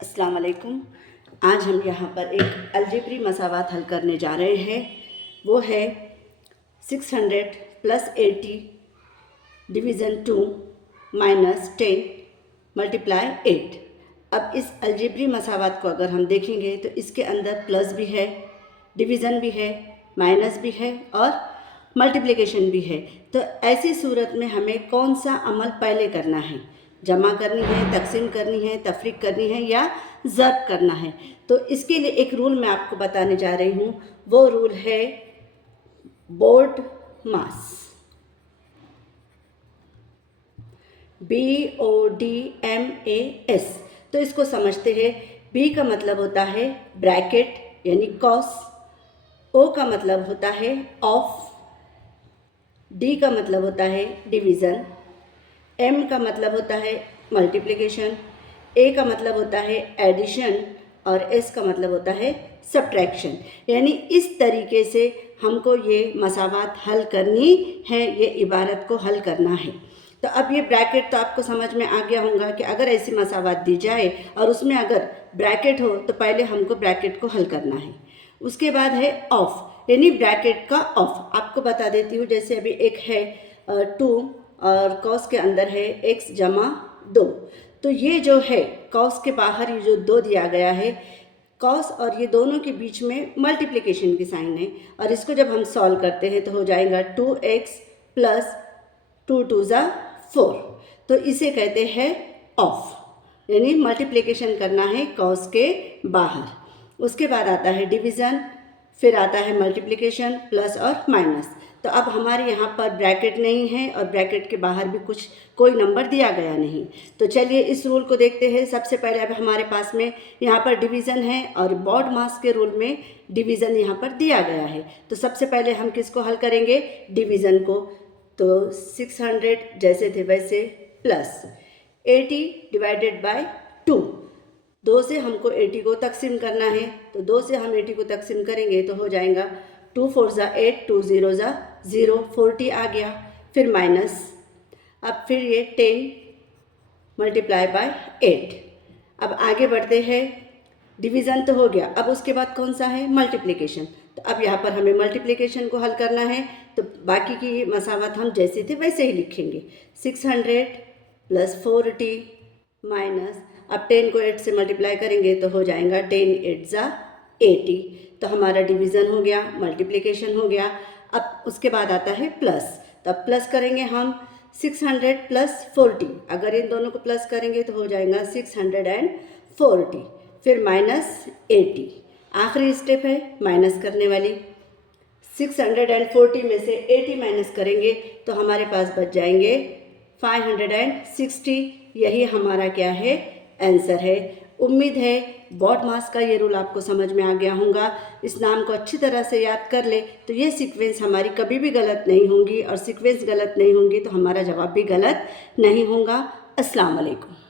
अस्सलाम वालेकुम। आज हम यहाँ पर एक अलजेब्री मसावात हल करने जा रहे हैं। वो है 600 + 80 डिवीज़न 2 - 10 × 8। अब इस अलजेब्री मसावात को अगर हम देखेंगे तो इसके अंदर प्लस भी है, डिवीज़न भी है, माइनस भी है और मल्टीप्लिकेशन भी है। तो ऐसी सूरत में हमें कौन सा अमल पहले करना है? जमा करनी है, तकसीम करनी है, तफरीक करनी है या ज़र्ब करना है? तो इसके लिए एक रूल मैं आपको बताने जा रही हूँ। वो रूल है बोर्ड मास, BODMAS। तो इसको समझते हैं। B का मतलब होता है ब्रैकेट यानी कॉस, O का मतलब होता है ऑफ, D का मतलब होता है डिवीज़न, M का मतलब होता है मल्टीप्लिकेशन, A का मतलब होता है एडिशन और S का मतलब होता है सब्ट्रैक्शन। यानी इस तरीके से हमको ये मसावात हल करनी है, ये इबारत को हल करना है। तो अब ये ब्रैकेट तो आपको समझ में आ गया होगा कि अगर ऐसी मसावात दी जाए और उसमें अगर ब्रैकेट हो तो पहले हमको ब्रैकेट को हल करना है। उसके बाद है ऑफ यानी ब्रैकेट का ऑफ। आपको बता देती हूँ, जैसे अभी एक है 2 और कॉस के अंदर है x = 2। तो ये जो है कॉस के बाहर ये जो 2 दिया गया है, कॉस और ये दोनों के बीच में मल्टीप्लिकेशन की साइन है और इसको जब हम सॉल्व करते हैं तो हो जाएगा 2x + 2 × 2 = 4। तो इसे कहते हैं ऑफ, यानी मल्टीप्लिकेशन करना है कॉस के बाहर। उसके बाद आता है डिवीज़न, फिर आता है मल्टीप्लिकेशन, प्लस और माइनस। तो अब हमारे यहाँ पर ब्रैकेट नहीं है और ब्रैकेट के बाहर भी कोई नंबर दिया गया नहीं। तो चलिए इस रूल को देखते हैं। सबसे पहले अब हमारे पास में यहाँ पर डिवीज़न है और बोर्ड मास के रूल में डिवीज़न यहाँ पर दिया गया है। तो सबसे पहले हम किसको हल करेंगे? डिवीज़न को। तो 600 जैसे थे वैसे प्लस 80 / 2। 2 से हमको 80 को तकसीम करना है, तो 2 से हम 80 को तकसीम करेंगे तो हो जाएगा 2 4 = 8, 2 0 = 0, 40 आ गया। फिर माइनस, अब फिर ये 10 × 8। अब आगे बढ़ते हैं। डिवीज़न तो हो गया, अब उसके बाद कौन सा है? मल्टीप्लिकेशन। तो अब यहाँ पर हमें मल्टीप्लिकेशन को हल करना है, तो बाकी की मसावत हम जैसे थे वैसे ही लिखेंगे। 600 + 40 माइनस, अब 10 को 8 से मल्टीप्लाई करेंगे तो हो जाएगा 10 8 = 80। तो हमारा डिवीज़न हो गया, मल्टीप्लिकेशन हो गया। अब उसके बाद आता है प्लस। तो अब प्लस करेंगे हम 600 + 40। अगर इन दोनों को प्लस करेंगे तो हो जाएगा 640। फिर माइनस 80, आखिरी स्टेप है माइनस करने वाली। 640 में से 80 माइनस करेंगे तो हमारे पास बच जाएंगे 560। यही हमारा क्या है? आंसर है। उम्मीद है बोर्ड मास का ये रूल आपको समझ में आ गया होगा। इस नाम को अच्छी तरह से याद कर ले तो ये सीक्वेंस हमारी कभी भी गलत नहीं होंगी और सीक्वेंस गलत नहीं होंगी तो हमारा जवाब भी गलत नहीं होगा। अस्सलाम वालेकुम।